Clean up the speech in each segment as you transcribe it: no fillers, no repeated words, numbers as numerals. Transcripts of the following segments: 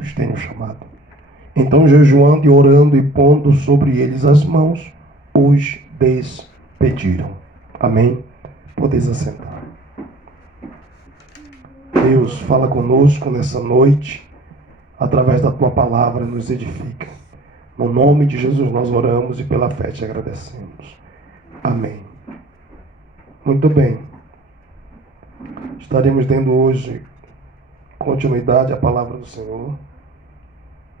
os tenho chamado. Então, jejuando e orando e pondo sobre eles as mãos, os despediram. Amém? Podeis assentar. Deus, fala conosco nessa noite, através da tua palavra, nos edifica. No nome de Jesus nós oramos e pela fé te agradecemos. Amém. Muito bem. Estaremos dando hoje continuidade à palavra do Senhor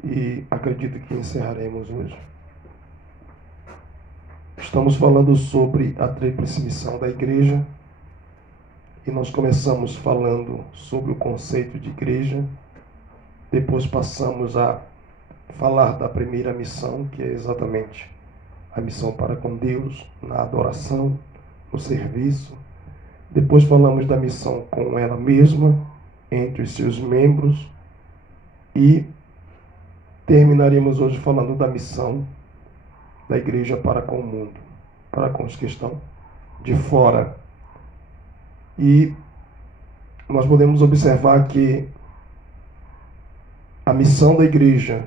e acredito que encerraremos hoje. Estamos falando sobre a tríplice missão da igreja e nós começamos falando sobre o conceito de igreja, depois passamos a falar da primeira missão, que é exatamente a missão para com Deus, na adoração, no serviço. Depois falamos da missão com ela mesma, entre os seus membros, e terminaremos hoje falando da missão da igreja para com o mundo, para com os que estão de fora. E nós podemos observar que a missão da igreja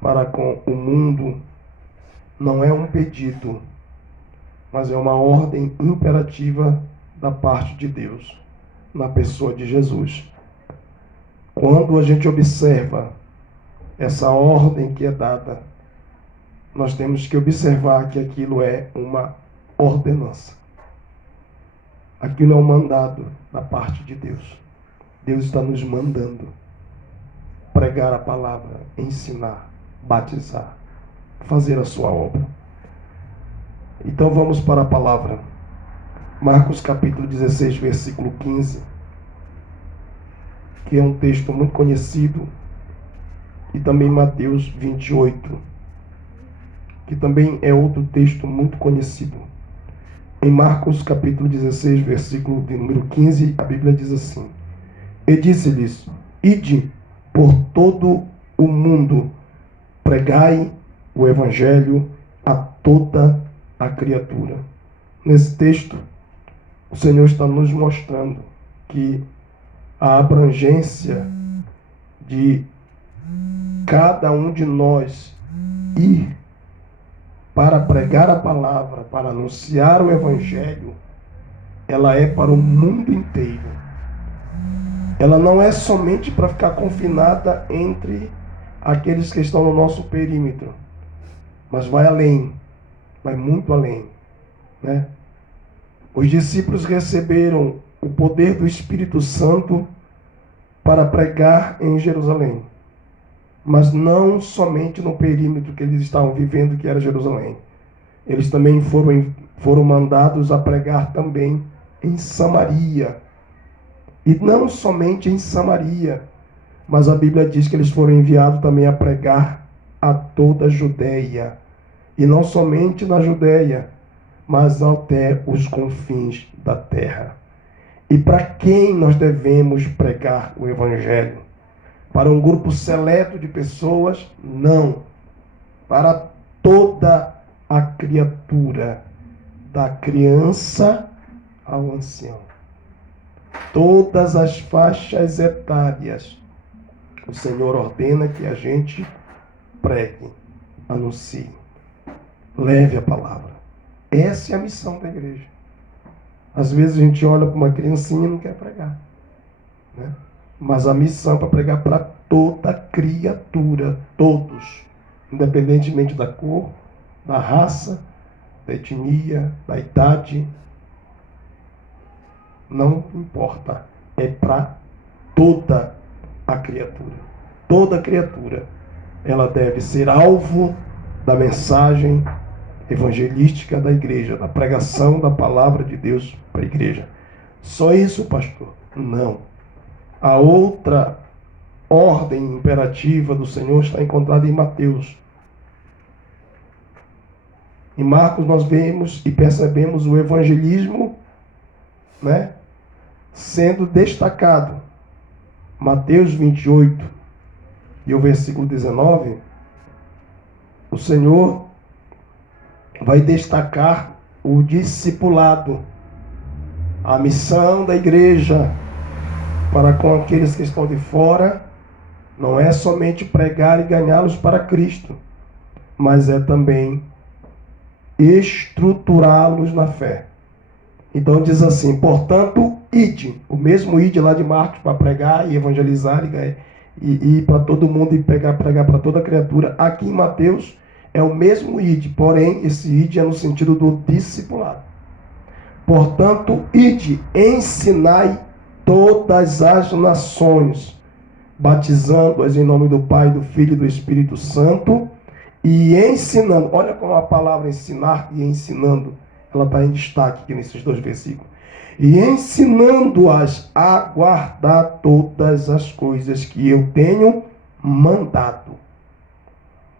para com o mundo não é um pedido, mas é uma ordem imperativa da parte de Deus, na pessoa de Jesus. Quando a gente observa essa ordem que é dada, nós temos que observar que aquilo é uma ordenança. Aquilo é um mandado da parte de Deus. Deus está nos mandando pregar a palavra, ensinar, batizar, fazer a sua obra. Então vamos para a palavra. Marcos capítulo 16, versículo 15, que é um texto muito conhecido, e também Mateus 28, que também é outro texto muito conhecido. Em Marcos capítulo 16, versículo de número 15, a Bíblia diz assim: E disse-lhes: Ide por todo o mundo, pregai o evangelho a toda a criatura. Nesse texto, o Senhor está nos mostrando que a abrangência de cada um de nós ir para pregar a palavra, para anunciar o evangelho, ela é para o mundo inteiro. Ela não é somente para ficar confinada entre aqueles que estão no nosso perímetro, mas vai além, vai muito além, né? Os discípulos receberam o poder do Espírito Santo para pregar em Jerusalém, mas não somente no perímetro que eles estavam vivendo, que era Jerusalém. Eles também foram mandados a pregar também em Samaria. E não somente em Samaria, mas a Bíblia diz que eles foram enviados também a pregar a toda a Judeia. E não somente na Judeia, mas até os confins da terra. E para quem nós devemos pregar o Evangelho? Para um grupo seleto de pessoas? Não. Para toda a criatura, da criança ao ancião. Todas as faixas etárias, o Senhor ordena que a gente pregue, anuncie, leve a palavra. Essa é a missão da igreja. Às vezes a gente olha para uma criancinha e não quer pregar, né? Mas a missão é para pregar para toda criatura, todos, independentemente da cor, da raça, da etnia, da idade, não importa, é para toda a criatura. Toda criatura, ela deve ser alvo da mensagem evangelística da igreja, da pregação da palavra de Deus para a igreja. Só isso, pastor? Não. A outra ordem imperativa do Senhor está encontrada em Mateus. Em Marcos nós vemos e percebemos o evangelismo, né, sendo destacado. Mateus 28 e o versículo 19, o Senhor vai destacar o discipulado, a missão da igreja para com aqueles que estão de fora Não é somente pregar e ganhá-los para Cristo, mas é também estruturá-los na fé. Então diz assim, portanto, ide. O mesmo ide lá de Marcos para pregar e evangelizar e ir para todo mundo e pregar para toda criatura. Aqui em Mateus é o mesmo ide, porém esse ide é no sentido do discipulado. Portanto, ide, ensinai todas as nações, batizando-as em nome do Pai, do Filho e do Espírito Santo, e ensinando. Olha como a palavra ensinar e ensinando, ela está em destaque aqui nesses dois versículos. E ensinando-as a guardar todas as coisas que eu tenho mandado.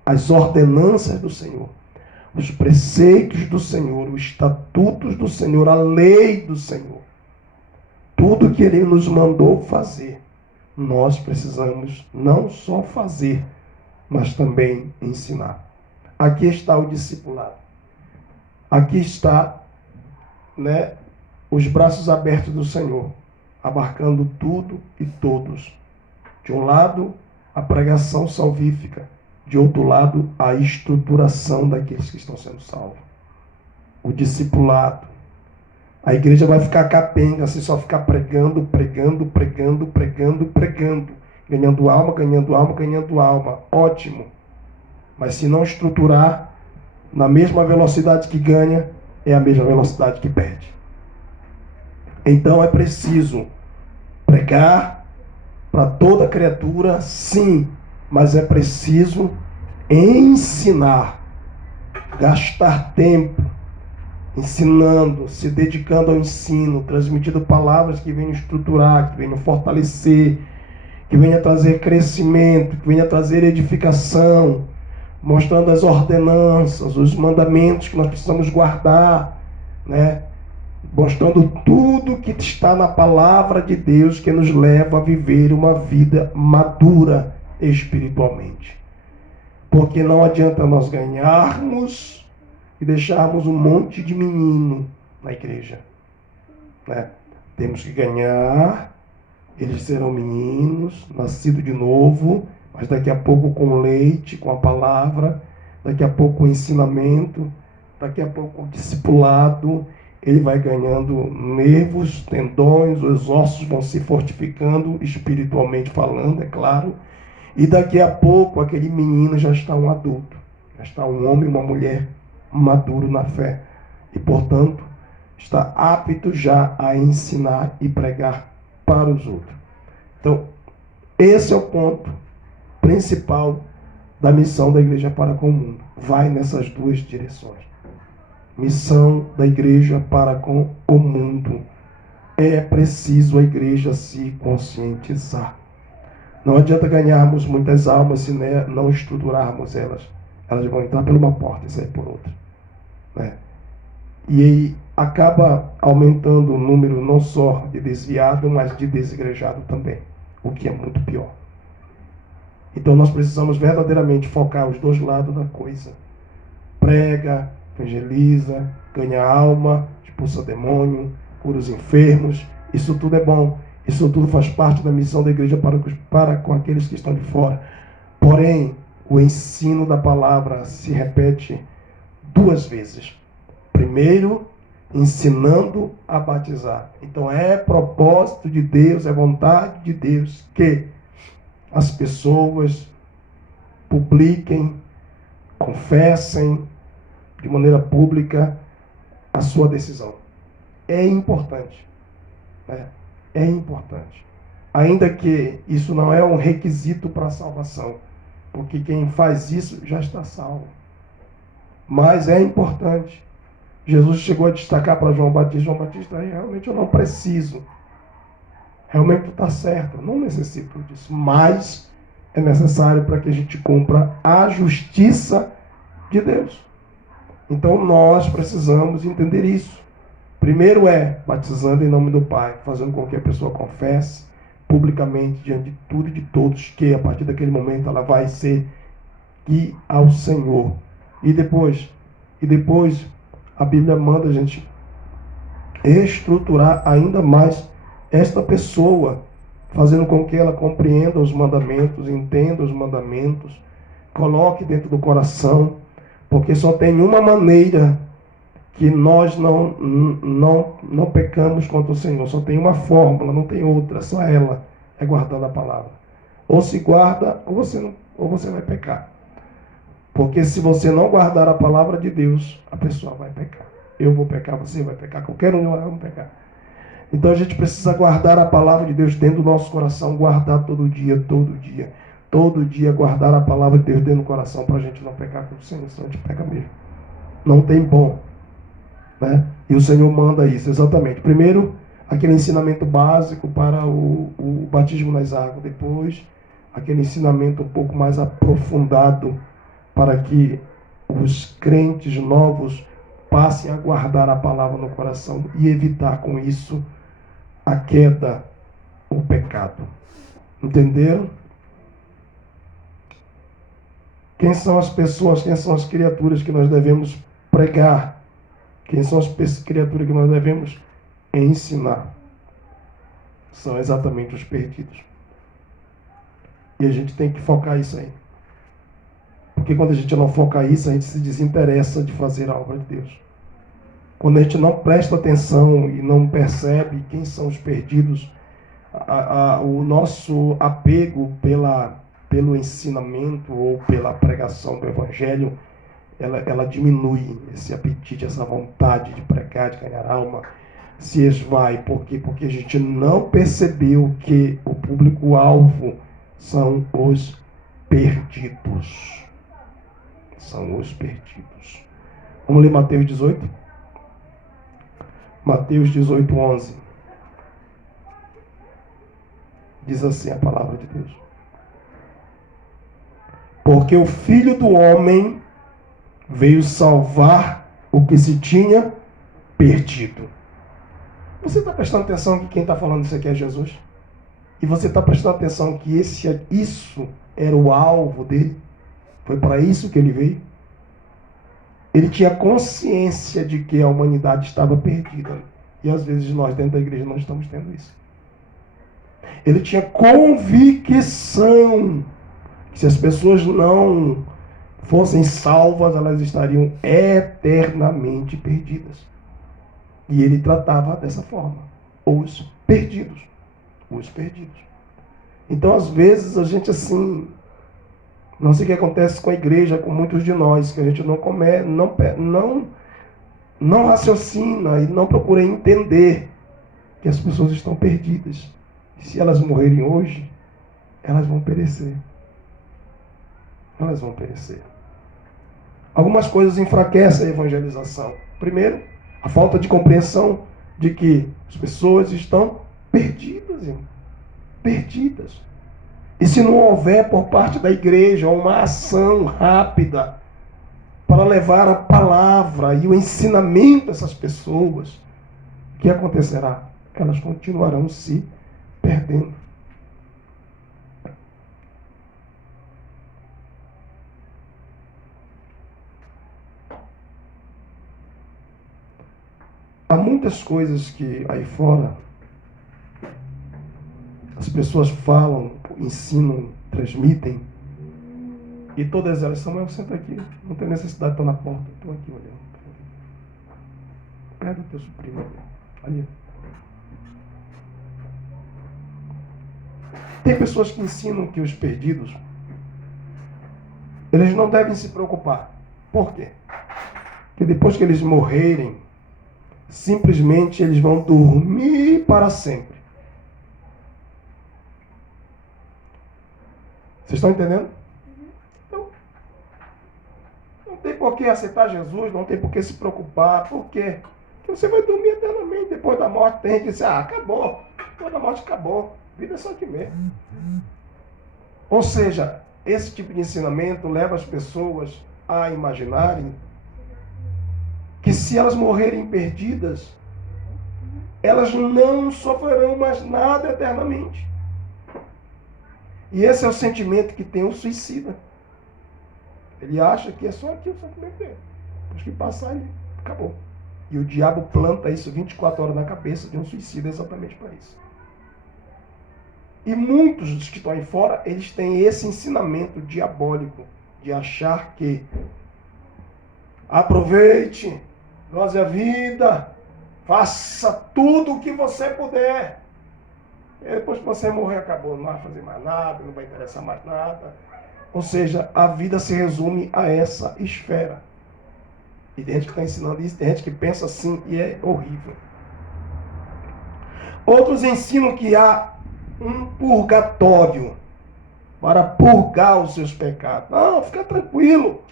As ordenanças do Senhor, os preceitos do Senhor, os estatutos do Senhor, a lei do Senhor. Tudo que Ele nos mandou fazer, nós precisamos não só fazer, mas também ensinar. Aqui está o discipulado. Aqui está, os braços abertos do Senhor, abarcando tudo e todos. De um lado, a pregação salvífica. De outro lado, a estruturação daqueles que estão sendo salvos. O discipulado. A igreja vai ficar capenga se só ficar pregando. Ganhando alma. Ótimo. Mas se não estruturar, na mesma velocidade que ganha, é a mesma velocidade que perde. Então é preciso pregar para toda criatura, sim, mas é preciso ensinar, gastar tempo ensinando, se dedicando ao ensino, transmitindo palavras que venham estruturar, que venham fortalecer, que venham trazer crescimento, que venham trazer edificação, mostrando as ordenanças, os mandamentos que nós precisamos guardar, mostrando tudo que está na palavra de Deus que nos leva a viver uma vida madura espiritualmente. Porque não adianta nós ganharmos e deixarmos um monte de menino na igreja. Temos que ganhar, eles serão meninos, nascidos de novo, mas daqui a pouco com leite, com a palavra, daqui a pouco com ensinamento, daqui a pouco com discipulado. Ele vai ganhando nervos, tendões, os ossos vão se fortificando, espiritualmente falando, é claro. E daqui a pouco aquele menino já está um adulto, já está um homem e uma mulher maduro na fé. E, portanto, está apto já a ensinar e pregar para os outros. Então, esse é o ponto principal da missão da igreja para com o mundo. Vai nessas duas direções. Missão da igreja para com o mundo. É preciso a igreja se conscientizar. Não adianta ganharmos muitas almas se não estruturarmos elas. Elas vão entrar por uma porta e sair por outra. E aí acaba aumentando o número não só de desviado, mas de desigrejado também. O que é muito pior. Então nós precisamos verdadeiramente focar os dois lados da coisa. Prega, evangeliza, ganha alma, expulsa demônio, cura os enfermos. Isso tudo é bom. Isso tudo faz parte da missão da igreja para com aqueles que estão de fora. Porém, o ensino da palavra se repete duas vezes. Primeiro, ensinando a batizar. Então é propósito de Deus, é vontade de Deus que as pessoas publiquem, confessem de maneira pública a sua decisão. É importante. É importante. Ainda que isso não é um requisito para a salvação, porque quem faz isso já está salvo. Mas é importante. Jesus chegou a destacar para João Batista, realmente eu não preciso. Realmente está certo, eu não necessito disso. Mas é necessário para que a gente cumpra a justiça de Deus. Então nós precisamos entender isso. Primeiro é batizando em nome do Pai, fazendo com que a pessoa confesse publicamente diante de tudo e de todos que a partir daquele momento ela vai ser guia ao Senhor. E depois a Bíblia manda a gente estruturar ainda mais esta pessoa, fazendo com que ela compreenda os mandamentos, entenda os mandamentos, coloque dentro do coração, porque só tem uma maneira que nós não pecamos contra o Senhor, só tem uma fórmula, não tem outra, só ela, é guardando a palavra. Ou se guarda, ou você vai pecar. Porque se você não guardar a palavra de Deus, a pessoa vai pecar. Eu vou pecar, você vai pecar, qualquer um vai pecar. Então a gente precisa guardar a palavra de Deus dentro do nosso coração, guardar todo dia, todo dia guardar a palavra de Deus dentro do coração para a gente não pecar com o Senhor, senão a gente peca mesmo. Não tem bom. Né? E o Senhor manda isso, exatamente. Primeiro, aquele ensinamento básico para o batismo nas águas. Depois, aquele ensinamento um pouco mais aprofundado para que os crentes novos passem a guardar a palavra no coração e evitar com isso a queda, o pecado. Entenderam? Quem são as pessoas, quem são as criaturas que nós devemos pregar? Quem são as criaturas que nós devemos ensinar? São exatamente os perdidos. E a gente tem que focar isso aí. Porque quando a gente não foca isso, a gente se desinteressa de fazer a obra de Deus. Quando a gente não presta atenção e não percebe quem são os perdidos, o nosso apego pelo ensinamento ou pela pregação do Evangelho, ela diminui esse apetite, essa vontade de pregar, de ganhar alma, se esvai. Por quê? Porque a gente não percebeu que o público-alvo são os perdidos. São os perdidos. Vamos ler Mateus 18? Mateus 18, 11. Diz assim a palavra de Deus. Porque o Filho do Homem veio salvar o que se tinha perdido. Você está prestando atenção que quem está falando isso aqui é Jesus? E você está prestando atenção que isso era o alvo dele? Foi para isso que ele veio? Ele tinha consciência de que a humanidade estava perdida. E às vezes nós dentro da igreja não estamos tendo isso. Ele tinha convicção que se as pessoas não fossem salvas, elas estariam eternamente perdidas. E ele tratava dessa forma. Os perdidos. Os perdidos. Então, às vezes, a gente assim... Não sei o que acontece com a igreja, com muitos de nós, que a gente não raciocina e não procura entender que as pessoas estão perdidas. E se elas morrerem hoje, elas vão perecer. Elas vão perecer. Algumas coisas enfraquecem a evangelização. Primeiro, a falta de compreensão de que as pessoas estão perdidas, irmão. Perdidas. E se não houver por parte da igreja uma ação rápida para levar a palavra e o ensinamento dessas pessoas, o que acontecerá? Elas continuarão se perdendo. Há muitas coisas que aí fora as pessoas falam, ensinam, transmitem, e todas elas são: eu sento aqui, não tem necessidade de estar na porta, estou aqui olhando. Pega o teu sobrinho ali. Tem pessoas que ensinam que os perdidos, eles não devem se preocupar. Por quê? Porque depois que eles morrerem, simplesmente eles vão dormir para sempre. Vocês estão entendendo? Então, não tem por que aceitar Jesus, não tem por que se preocupar. Por quê? Porque você vai dormir eternamente. Depois da morte tem gente que diz: acabou. Depois da morte acabou. A vida é só aqui mesmo. Ou seja, esse tipo de ensinamento leva as pessoas a imaginarem que se elas morrerem perdidas, elas não sofrerão mais nada eternamente. E esse é o sentimento que tem o suicida. Ele acha que é só aqui o sofrimento dele. Depois que passar, ele acabou. E o diabo planta isso 24 horas na cabeça de um suicida exatamente para isso. E muitos dos que estão aí fora, eles têm esse ensinamento diabólico de achar que aproveite, goze a vida, faça tudo o que você puder. E depois que você morrer, acabou, não vai fazer mais nada, não vai interessar mais nada. Ou seja, a vida se resume a essa esfera. E tem gente que está ensinando isso, tem gente que pensa assim e é horrível. Outros ensinam que há um purgatório para purgar os seus pecados. Não, fica tranquilo.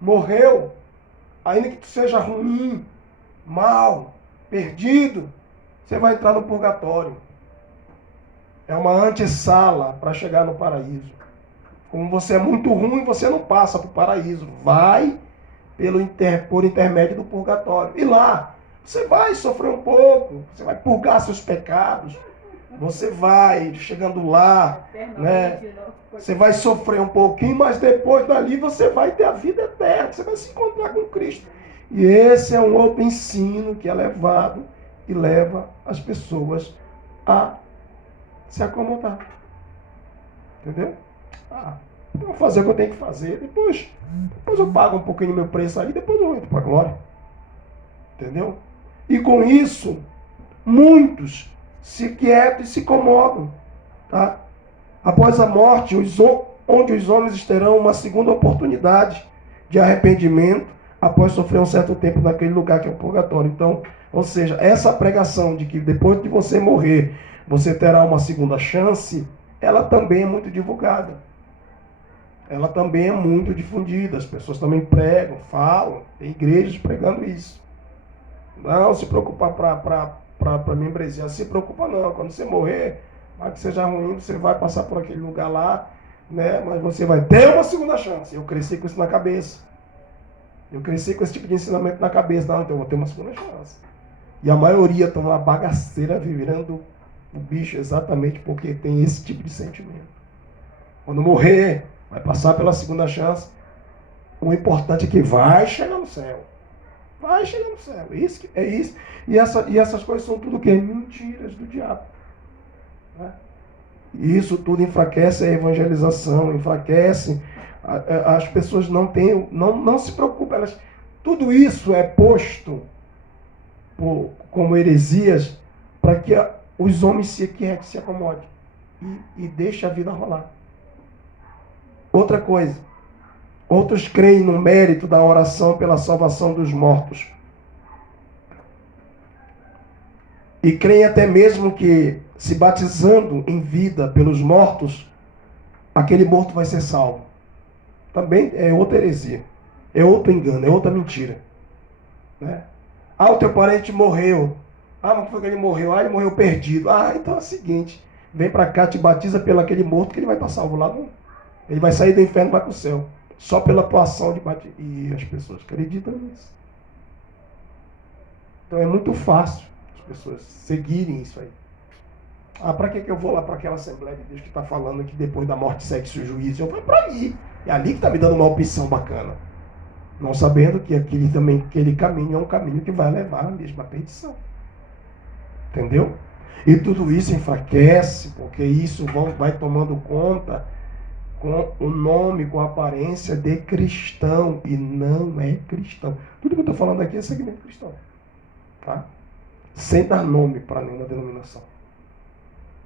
Morreu, ainda que tu seja ruim, mal, perdido, você vai entrar no purgatório. É uma antessala para chegar no paraíso. Como você é muito ruim, você não passa para o paraíso. Vai por intermédio do purgatório. E lá, você vai sofrer um pouco, você vai purgar seus pecados, você vai, chegando lá, né, você vai sofrer um pouquinho, mas depois dali você vai ter a vida eterna, você vai se encontrar com Cristo. E esse é um outro ensino que é levado e leva as pessoas a se acomodar. Entendeu? Eu vou fazer o que eu tenho que fazer, depois eu pago um pouquinho do meu preço aí, depois eu entro para a glória. Entendeu? E com isso, muitos se quietam e se incomodam. Tá? Após a morte, onde os homens terão uma segunda oportunidade de arrependimento, após sofrer um certo tempo naquele lugar que é o purgatório. Então, ou seja, essa pregação de que depois de você morrer, você terá uma segunda chance, ela também é muito divulgada. Ela também é muito difundida. As pessoas também pregam, falam, tem igrejas pregando isso. Não se preocupar para membresia, se preocupa não. Quando você morrer, vai que seja ruim, você vai passar por aquele lugar lá, né? Mas você vai ter uma segunda chance. Eu cresci com isso na cabeça. Eu cresci com esse tipo de ensinamento na cabeça. Não, então eu vou ter uma segunda chance. E a maioria estão na bagaceira virando o bicho exatamente porque tem esse tipo de sentimento. Quando morrer, vai passar pela segunda chance. O importante é que vai chegar no céu. Vai chegar no céu. É isso. E essas coisas são tudo o quê? Mentiras do diabo. Né? E isso tudo enfraquece a evangelização, enfraquece. As pessoas não se preocupam. Tudo isso é posto como heresias para que os homens se aquietem, se acomodem e deixem a vida rolar. Outra coisa. Outros creem no mérito da oração pela salvação dos mortos. E creem até mesmo que, se batizando em vida pelos mortos, aquele morto vai ser salvo. Também é outra heresia. É outro engano, é outra mentira. Né? O teu parente morreu. Mas foi que ele morreu? Ele morreu perdido. Então é o seguinte, vem para cá, te batiza pelo aquele morto que ele vai estar salvo lá. Não. Ele vai sair do inferno e vai para o céu. Só pela tua ação de batismo. E as pessoas acreditam nisso. Então é muito fácil as pessoas seguirem isso aí. Para que eu vou lá para aquela Assembleia de Deus que está falando que depois da morte segue-se o juízo? Eu vou para ali. É ali que está me dando uma opção bacana. Não sabendo que aquele caminho é um caminho que vai levar à mesma perdição. Entendeu? E tudo isso enfraquece, porque isso vai tomando conta com o nome, com a aparência de cristão, e não é cristão. Tudo que eu estou falando aqui é segmento cristão. Tá? Sem dar nome para nenhuma denominação.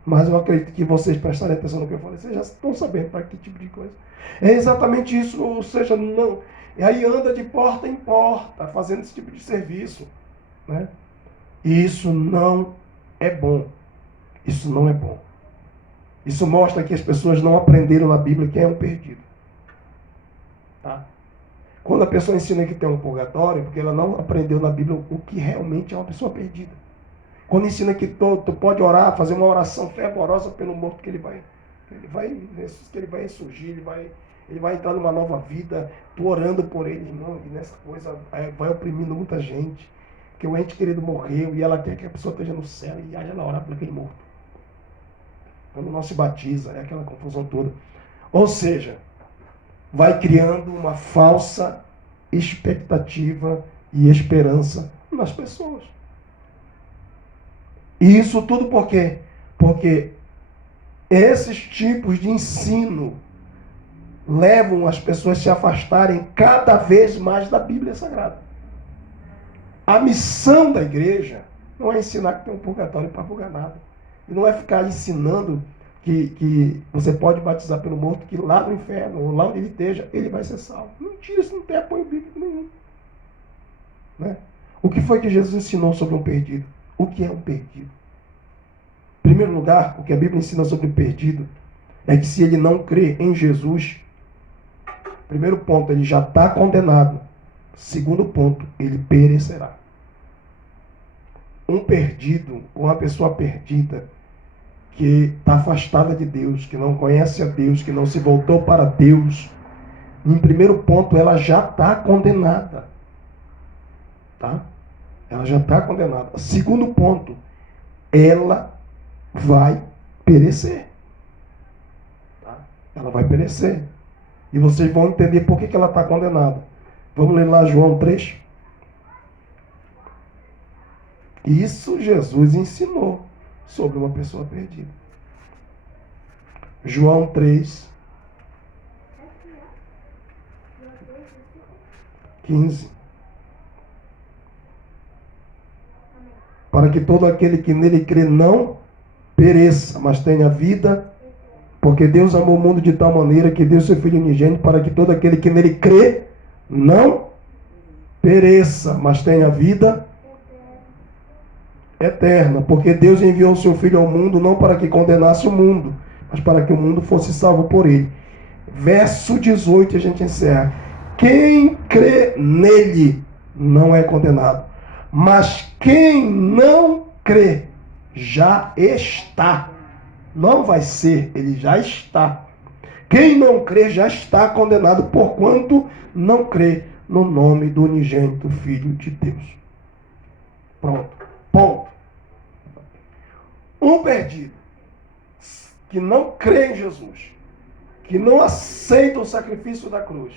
Mas eu acredito que vocês prestarem atenção no que eu falei, vocês já estão sabendo para que tipo de coisa. É exatamente isso, ou seja, não. E aí anda de porta em porta, fazendo esse tipo de serviço. Né? E isso não é bom. Isso não é bom. Isso mostra que as pessoas não aprenderam na Bíblia quem é um perdido. Tá? Quando a pessoa ensina que tem um purgatório, porque ela não aprendeu na Bíblia o que realmente é uma pessoa perdida. Quando ensina que tu pode orar, fazer uma oração fervorosa pelo morto que ele vai ressurgir, ele vai entrar numa nova vida, tu orando por ele, irmão, e nessa coisa vai oprimindo muita gente, que o ente querido morreu e ela quer que a pessoa esteja no céu e aí ela orar por aquele morto. Quando não se batiza, é aquela confusão toda. Ou seja, vai criando uma falsa expectativa e esperança nas pessoas. E isso tudo por quê? Porque Esses tipos de ensino levam as pessoas a se afastarem cada vez mais da Bíblia Sagrada. A missão da igreja não é ensinar que tem um purgatório para purgar nada. E não é ficar ensinando que você pode batizar pelo morto, que lá no inferno, ou lá onde ele esteja, ele vai ser salvo. Mentira, isso não tem apoio bíblico nenhum. Né? O que foi que Jesus ensinou sobre um perdido? O que é um perdido? Em primeiro lugar, o que a Bíblia ensina sobre o perdido é que se ele não crê em Jesus, primeiro ponto, ele já está condenado. Segundo ponto, ele perecerá. Um perdido, ou uma pessoa perdida, que está afastada de Deus, que não conhece a Deus, que não se voltou para Deus, em primeiro ponto, ela já está condenada. Tá? Ela já está condenada. Segundo ponto, ela vai perecer. Tá? Ela vai perecer. E vocês vão entender por que ela está condenada. Vamos ler lá João 3. Isso Jesus ensinou sobre uma pessoa perdida. João 3, 15. Para que todo aquele que nele crê não pereça, mas tenha vida, porque Deus amou o mundo de tal maneira que deu seu Filho unigênito, para que todo aquele que nele crê não pereça, mas tenha vida eterna. Porque Deus enviou o seu Filho ao mundo não para que condenasse o mundo, mas para que o mundo fosse salvo por ele. Verso 18, a gente encerra. Quem crê nele não é condenado, mas quem não crê já está. Não vai ser, ele já está. Quem não crê já está condenado, porquanto não crê no nome do unigênito Filho de Deus. Pronto. Ponto. Um perdido que não crê em Jesus, que não aceita o sacrifício da cruz,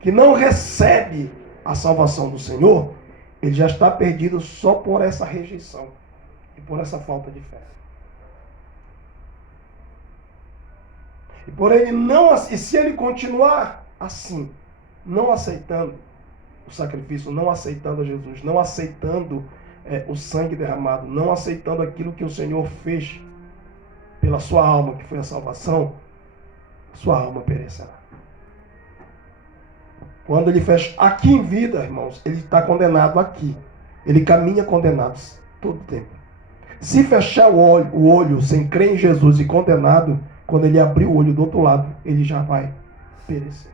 que não recebe a salvação do Senhor, ele já está perdido só por essa rejeição e por essa falta de fé. E por ele não, e se ele continuar assim, não aceitando o sacrifício, não aceitando a Jesus, não aceitando o sangue derramado, não aceitando aquilo que o Senhor fez pela sua alma, que foi a salvação, sua alma perecerá. Quando ele fecha aqui em vida, irmãos, ele está condenado aqui. Ele caminha condenado todo o tempo. Se fechar o olho sem crer em Jesus e condenado, quando ele abrir o olho do outro lado, ele já vai perecer.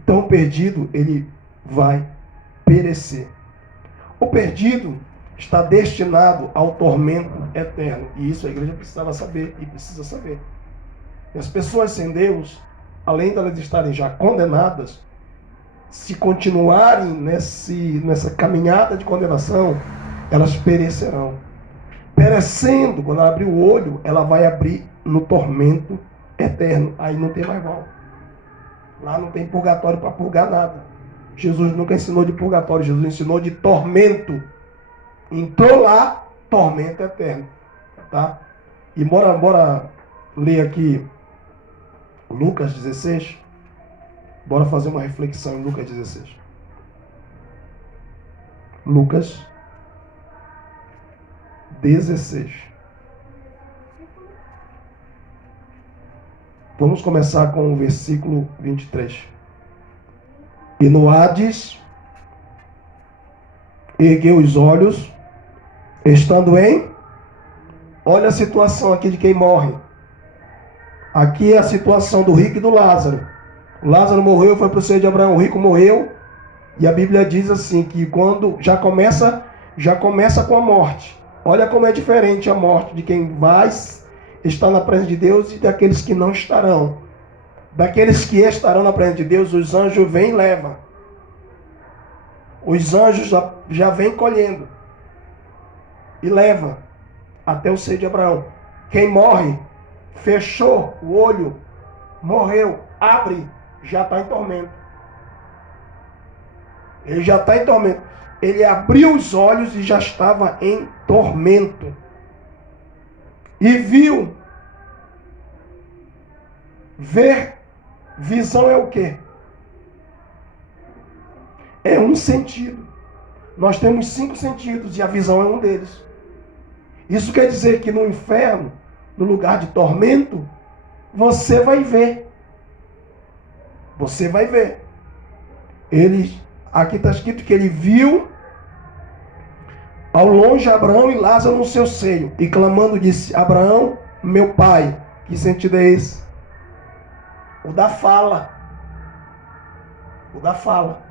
Então o perdido, ele vai perecer. O perdido está destinado ao tormento eterno. E isso a igreja precisava saber e precisa saber. E as pessoas sem Deus, além de elas estarem já condenadas, se continuarem nessa caminhada de condenação, elas perecerão. Perecendo, quando ela abrir o olho, ela vai abrir no tormento eterno. Aí não tem mais volta. Lá não tem purgatório para purgar nada. Jesus nunca ensinou de purgatório, Jesus ensinou de tormento. Entrou lá, tormento eterno. Tá? E bora ler aqui Lucas 16. Bora fazer uma reflexão em Lucas 16. Lucas 16. Vamos começar com o versículo 23. E no Hades, ergueu os olhos, estando em... Olha a situação aqui de quem morre. Aqui é a situação do rico e do Lázaro. O Lázaro morreu, foi para o seio de Abraão. O rico morreu. E a Bíblia diz assim, que quando já começa com a morte. Olha como é diferente a morte de quem vai estar na presença de Deus e daqueles que não estarão. Daqueles que estarão na presença de Deus, os anjos vêm e levam. Os anjos já vêm colhendo. E leva até o seio de Abraão. Quem morre, fechou o olho, morreu, abre, já está em tormento. Ele já está em tormento. Ele abriu os olhos e já estava em tormento. E viu Ver, visão é o quê? É um sentido. Nós temos 5 sentidos e a visão é um deles. Isso quer dizer que no inferno, no lugar de tormento, você vai ver. Você vai ver. Aqui está escrito que ele viu ao longe Abraão e Lázaro no seu seio. E clamando disse: Abraão, meu pai. Que sentido é esse? O da fala. O da fala.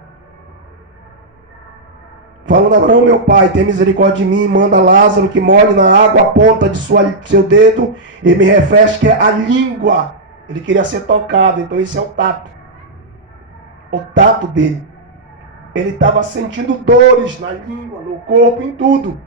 Falando: Abraão, meu pai, tem misericórdia de mim, manda Lázaro que molhe na água a ponta de seu dedo e me refresque a língua. Ele queria ser tocado, então esse é o tato. O tato dele. Ele estava sentindo dores na língua, no corpo, em tudo.